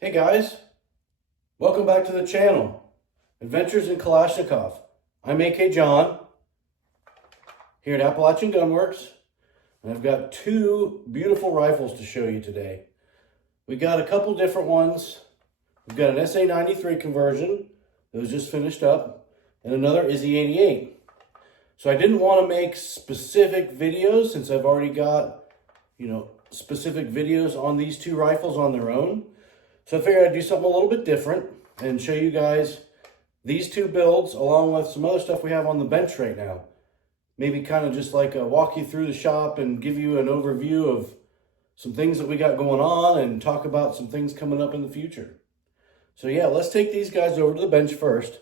Hey guys, welcome back to the channel, Adventures in Kalashnikov. I'm AK John, here at Appalachian Gunwerks, and I've got two beautiful rifles to show you today. We got a couple different ones. We've got an SA93 conversion that was just finished up, and another Izzy 88. So I didn't want to make specific videos since I've already got, specific videos on these two rifles on their own. So I figured I'd do something a little bit different and show you guys these two builds along with some other stuff we have on the bench right now. Maybe kind of just like walk you through the shop and give you an overview of some things that we got going on and talk about some things coming up in the future. So yeah, let's take these guys over to the bench first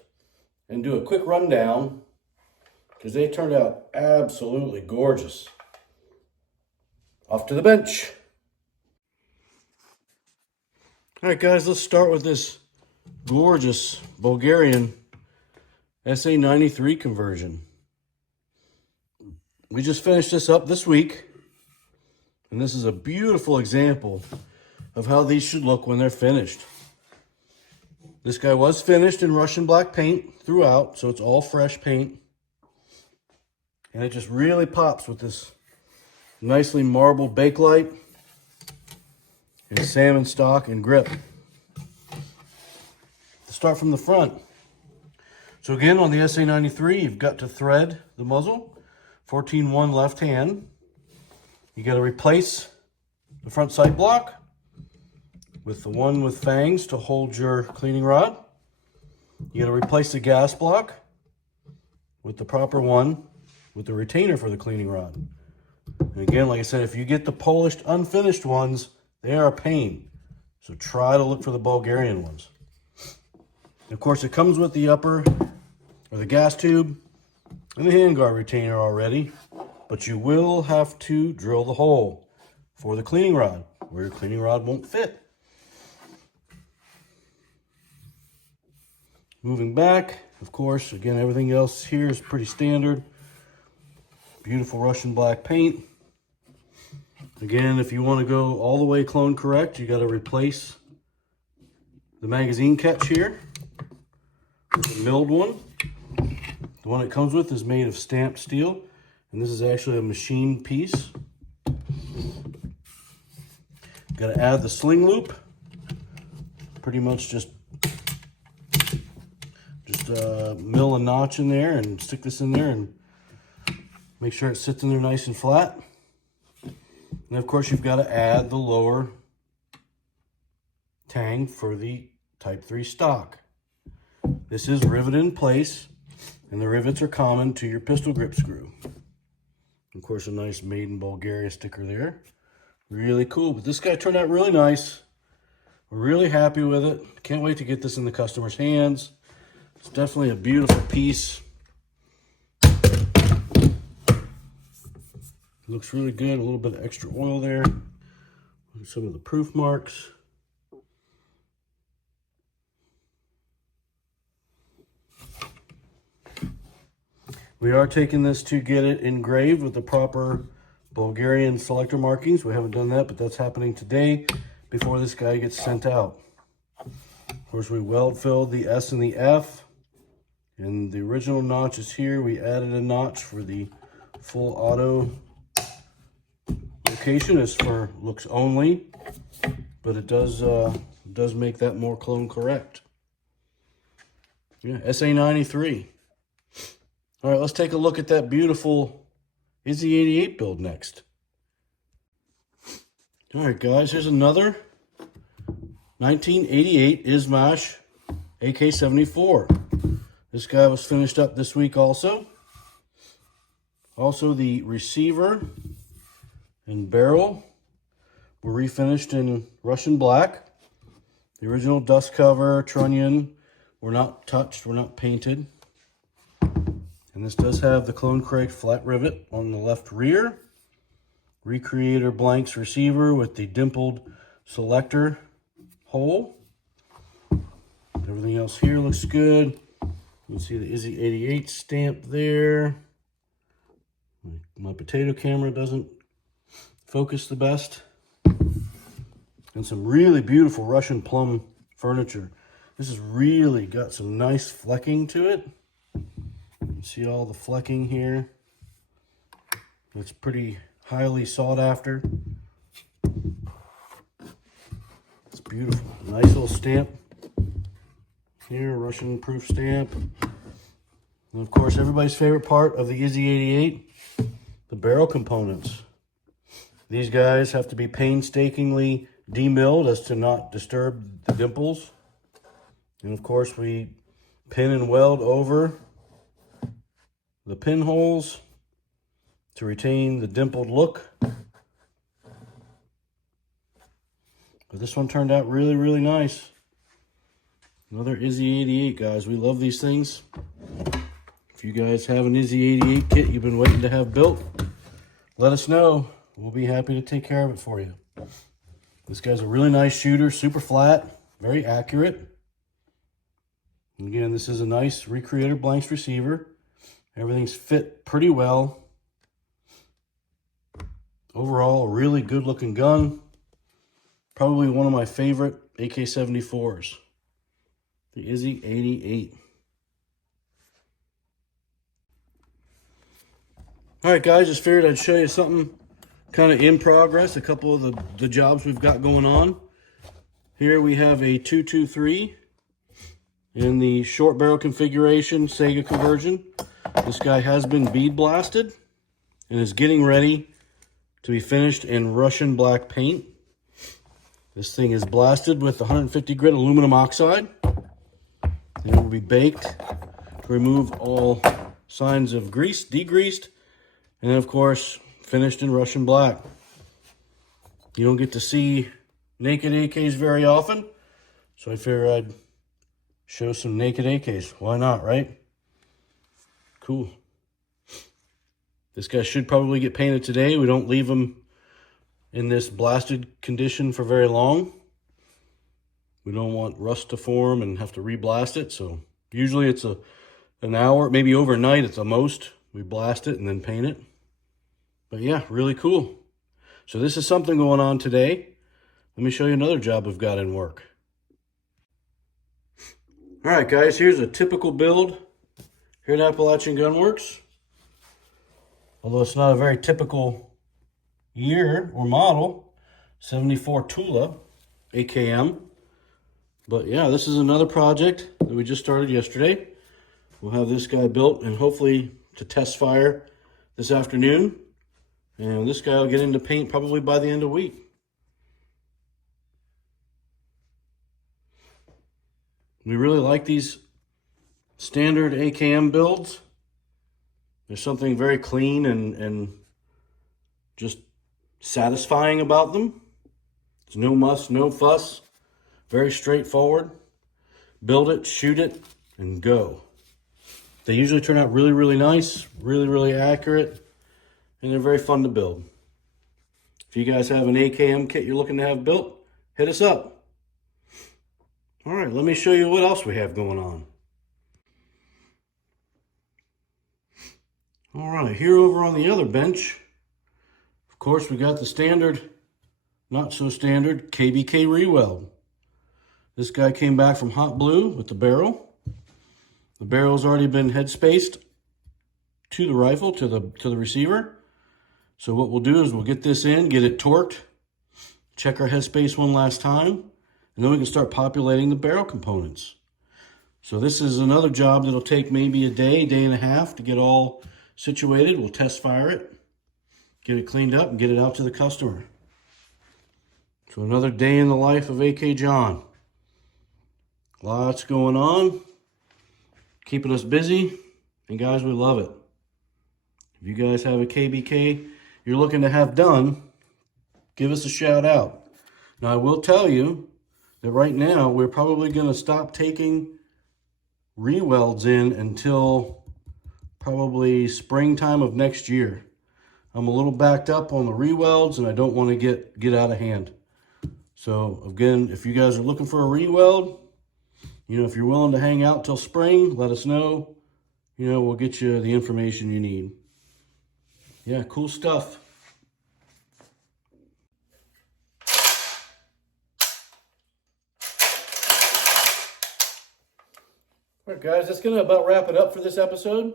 and do a quick rundown because they turned out absolutely gorgeous. Off to the bench. All right, guys, let's start with this gorgeous Bulgarian SA93 conversion. We just finished this up this week, and this is a beautiful example of how these should look when they're finished. This guy was finished in Russian black paint throughout, so it's all fresh paint. And it just really pops with this nicely marbled bakelite and salmon stock and grip. Let's start from the front. So again, on the SA93, you've got to thread the muzzle, 14-1 left hand. You got to replace the front sight block with the one with fangs to hold your cleaning rod. You got to replace the gas block with the proper one with the retainer for the cleaning rod. And again, like I said, if you get the polished, unfinished ones, they are a pain. So try to look for the Bulgarian ones. Of course, it comes with the upper or the gas tube and the handguard retainer already, but you will have to drill the hole for the cleaning rod where your cleaning rod won't fit. Moving back, of course, again, everything else here is pretty standard. Beautiful Russian black paint. Again, if you want to go all the way clone correct, you got to replace the magazine catch here with a milled one. The one it comes with is made of stamped steel, and this is actually a machine piece. Got to add the sling loop. Pretty much just mill a notch in there and stick this in there and make sure it sits in there nice and flat. And of course, you've got to add the lower tang for the Type 3 stock. This is riveted in place, and the rivets are common to your pistol grip screw. Of course, a nice Made in Bulgaria sticker there. Really cool, but this guy turned out really nice. We're really happy with it. Can't wait to get this in the customer's hands. It's definitely a beautiful piece. Looks really good. A little bit of extra oil there. Some of the proof marks. We are taking this to get it engraved with the proper Bulgarian selector markings. We haven't done that, but that's happening today before this guy gets sent out. Of course, we weld filled the S and the F. And the original notch is here. We added a notch for the full auto location. Is for looks only, but it does make that more clone correct. Yeah, SA93. All right, let's take a look at that beautiful Izzy 88 build next. All right, guys, here's another 1988 Izmash AK-74. This guy was finished up this week also. Also, the receiver and barrel were refinished in Russian black. The original dust cover, trunnion, were not touched, were not painted. And this does have the Clone Craig flat rivet on the left rear. Recreator blanks receiver with the dimpled selector hole. Everything else here looks good. You can see the Izzy 88 stamp there. My potato camera doesn't focus the best. and some really beautiful Russian plum furniture. This has really got some nice flecking to it. You see all the flecking here. It's pretty highly sought after. It's beautiful. Nice little stamp here, Russian proof stamp. And of course, everybody's favorite part of the Izzy 88, the barrel components. These guys have to be painstakingly demilled as to not disturb the dimples. And of course, we pin and weld over the pinholes to retain the dimpled look. But this one turned out really, really nice. Another Izzy 88, guys. We love these things. If you guys have an Izzy 88 kit you've been waiting to have built, let us know. We'll be happy to take care of it for you. This guy's a really nice shooter, super flat, very accurate. And again, this is a nice Recreator blanks receiver. Everything's fit pretty well. Overall, a really good looking gun. Probably one of my favorite AK-74s. The Izzy 88. All right, guys, just figured I'd show you something kind of in progress, a couple of the jobs we've got going on. Here we have a 223 in the short barrel configuration, Sega conversion. This guy has been bead blasted and is getting ready to be finished in Russian black paint. This thing is blasted with 150 grit aluminum oxide. And it will be baked to remove all signs of grease, degreased, and then of course finished in Russian black. You don't get to see naked AKs very often, so I figured I'd show some naked AKs. Why not, right? Cool. This guy should probably get painted today. We don't leave him in this blasted condition for very long. We don't want rust to form and have to re-blast it, so usually it's an hour, maybe overnight at the most. We blast it and then paint it. But yeah, really cool. So this is something going on today. Let me show you another job we've got in work. All right, guys, here's a typical build here at Appalachian Gunwerks. Although it's not a very typical year or model, 74 Tula AKM. But yeah, this is another project that we just started yesterday. We'll have this guy built and hopefully to test fire this afternoon. And this guy will get into paint probably by the end of the week. We really like these standard AKM builds. There's something very clean and just satisfying about them. There's no muss, no fuss. Very straightforward. Build it, shoot it, and go. They usually turn out really, really nice, really, really accurate, and they're very fun to build. If you guys have an AKM kit you're looking to have built, hit us up. All right, let me show you what else we have going on. All right, here over on the other bench, of course, we got the standard, not so standard, KBK re-weld. This guy came back from hot blue with the barrel. The barrel's already been head spaced to the rifle, to the receiver. So what we'll do is we'll get this in, get it torqued, check our headspace one last time, and then we can start populating the barrel components. So this is another job that'll take maybe a day, day and a half to get all situated. We'll test fire it, get it cleaned up, and get it out to the customer. So another day in the life of AK John. Lots going on, keeping us busy, and guys, we love it. If you guys have a KBK you're looking to have done, give us a shout out. Now, I will tell you that right now we're probably going to stop taking re-welds in until probably springtime of next year. I'm a little backed up on the re-welds and I don't want to get out of hand. So again, if you guys are looking for a re-weld, you know, if you're willing to hang out till spring, let us know. You know, we'll get you the information you need. Yeah, cool stuff. All right, guys, that's going to about wrap it up for this episode.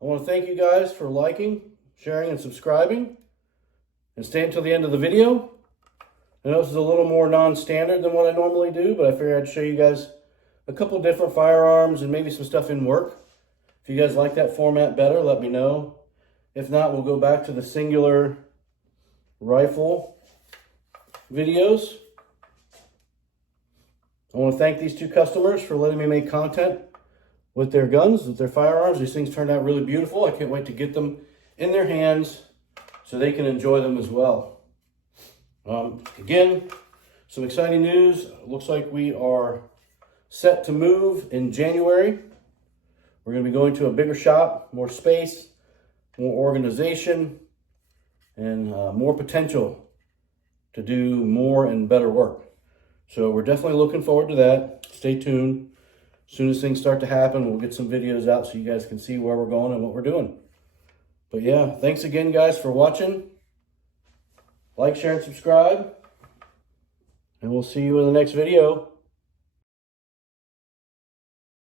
I want to thank you guys for liking, sharing, and subscribing. And stay until the end of the video. I know this is a little more non-standard than what I normally do, but I figured I'd show you guys a couple different firearms and maybe some stuff in work. If you guys like that format better, let me know. If not, we'll go back to the singular rifle videos. I want to thank these two customers for letting me make content with their guns, with their firearms. These things turned out really beautiful. I can't wait to get them in their hands so they can enjoy them as well. Again, some exciting news. Looks like we are set to move in January. We're going to be going to a bigger shop, more space, more organization, and more potential to do more and better work. So we're definitely looking forward to that. Stay tuned. As soon as things start to happen, we'll get some videos out so you guys can see where we're going and what we're doing. But yeah, thanks again, guys, for watching. Like, share, and subscribe. And we'll see you in the next video.